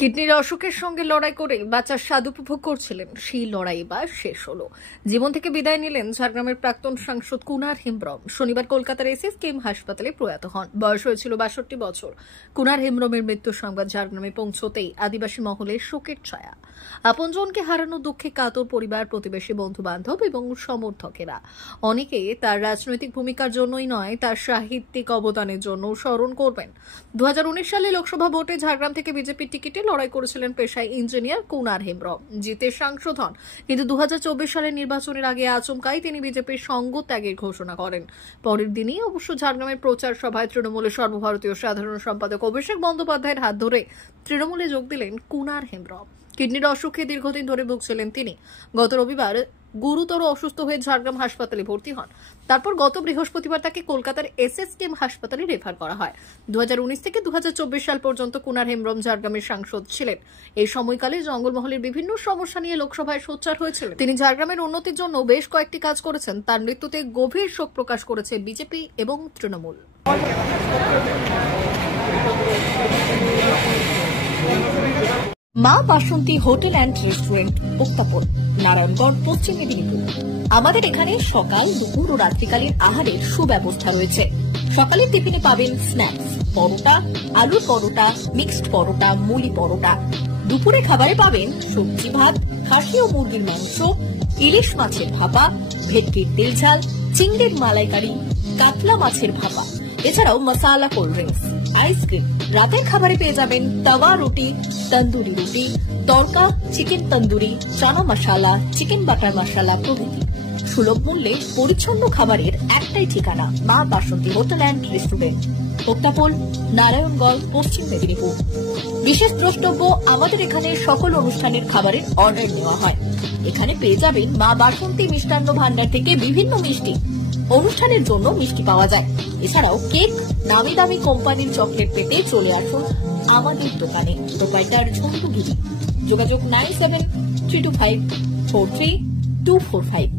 কিডনির অসুখের সঙ্গে লড়াই করে বাঁচার স্বাদ উপভোগ করছিলেন, সেই লড়াই এবার শেষ হলো। জীবন থেকে বিদায় নিলেন ঝাড়গ্রামের প্রাক্তন সাংসদ কুনার হেমব্রম। শনিবার কলকাতার এসএসকেএম হাসপাতালে প্রয়াত হন। বয়স হয়েছিল ৬২ বছর। কুনার হেমব্রমের মৃত্যুর সংবাদ ঝাড়গ্রামে পৌঁছতেই আদিবাসী মহলে শোকের ছায়া। আপনজনকে হারানো দুঃখে কাতর পরিবার, প্রতিবেশী, বন্ধু বান্ধব এবং সমর্থকেরা। অনেকে তার রাজনৈতিক ভূমিকার জন্যই নয়, তার সাহিত্যিক অবদানের জন্য স্মরণ করবেন। ২০১৯ সালে লোকসভা ভোটে ঝাড়গ্রাম থেকে বিজেপির টিকিটে লড়াই করেছিলেন পেশায় ইঞ্জিনিয়ার কুনার হেমব্রম। জিতে সাংসদ হন, কিন্তু ২০২৪ সালের নির্বাচনের আগে আচমকাই তিনি বিজেপির সঙ্গ ত্যাগের ঘোষণা করেন। পরের দিনই অবশ্য ঝাড়গ্রামের প্রচার সভায় তৃণমূলের সর্বভারতীয় সাধারণ সম্পাদক অভিষেক বন্দ্যোপাধ্যায়ের হাত ধরে তৃণমূলে যোগ দিলেন কুনার হেমব্রম। কিডনির অসুখে দীর্ঘদিন ধরে ভুগছিলেন তিনি। গত রবিবার গুরুতর অসুস্থ হয়ে ঝাড়গ্রাম হাসপাতালে ভর্তি হন। তারপর গত বৃহস্পতিবার তাকে কলকাতার এসএসকেএম হাসপাতালে রেফার করা হয়। ২০১৯ থেকে ২০২৪ সাল পর্যন্ত কুনার হেমব্রম ঝাড়গ্রামের সাংসদ ছিলেন। এই সময়কালে জঙ্গলমহলের বিভিন্ন সমস্যা নিয়ে লোকসভায় সোচ্চার হয়েছিলেন তিনি। ঝাড়গ্রামের উন্নতির জন্য বেশ কয়েকটি কাজ করেছেন। তার মৃত্যুতে গভীর শোক প্রকাশ করেছে বিজেপি এবং তৃণমূল। মা বাসন্তী হোটেল অ্যান্ড রেস্টুরেন্ট, উত্তাপন, নারায়ণগড়, পশ্চিম মেদিনীপুর। আমাদের এখানে সকাল, দুপুর ও রাত্রিকালীন আহারের সুব্যবস্থা রয়েছে। সকালের টিফিনে পাবেন স্ন্যাক্স, পরোটা, আলুর পরোটা, মিক্সড পরোটা, মুলি পরোটা। দুপুরে খাবারে পাবেন সবজি ভাত, খাসি ও মুরগির মাংস, ইলিশ মাছের ভাপা, ভেটকির তেল ঝাল, চিংড়ির মালাইকারি, কাতলা মাছের ভাপা, এছাড়াও মশালা কোল্ড ড্রিঙ্কস, আইসক্রিম। রাতের খাবারে পেয়ে যাবেন তাওয়া রুটি, তন্দুরি রুটি, তড়কা, চিকেন তন্দুরি, চানা মশালা, চিকেন বাটার মশালা প্রভৃতি। সুলভ মূল্যে পরিচ্ছন্ন খাবারের একটাই ঠিকানা, মা বাসন্তী হোটেল অ্যান্ড রেস্টুরেন্ট, উত্তাপন, নারায়ণগড়, পশ্চিম মেদিনীপুর। বিশেষ দ্রষ্টব্য, আমাদের এখানে সকল অনুষ্ঠানের খাবারের অর্ডার নেওয়া হয়। এখানে পেয়ে যাবেন মা বাসন্তী মিষ্টান্ন ভান্ডার থেকে বিভিন্ন মিষ্টি। অনুষ্ঠানের জন্য মিষ্টি পাওয়া যায়। এছাড়াও কেক, নামি দামি কোম্পানির চকলেট পেতে চলে আসুন আমাদের দোকানে। প্রোপাইটার ঝন্টু গিরি। যোগাযোগ 9732543245।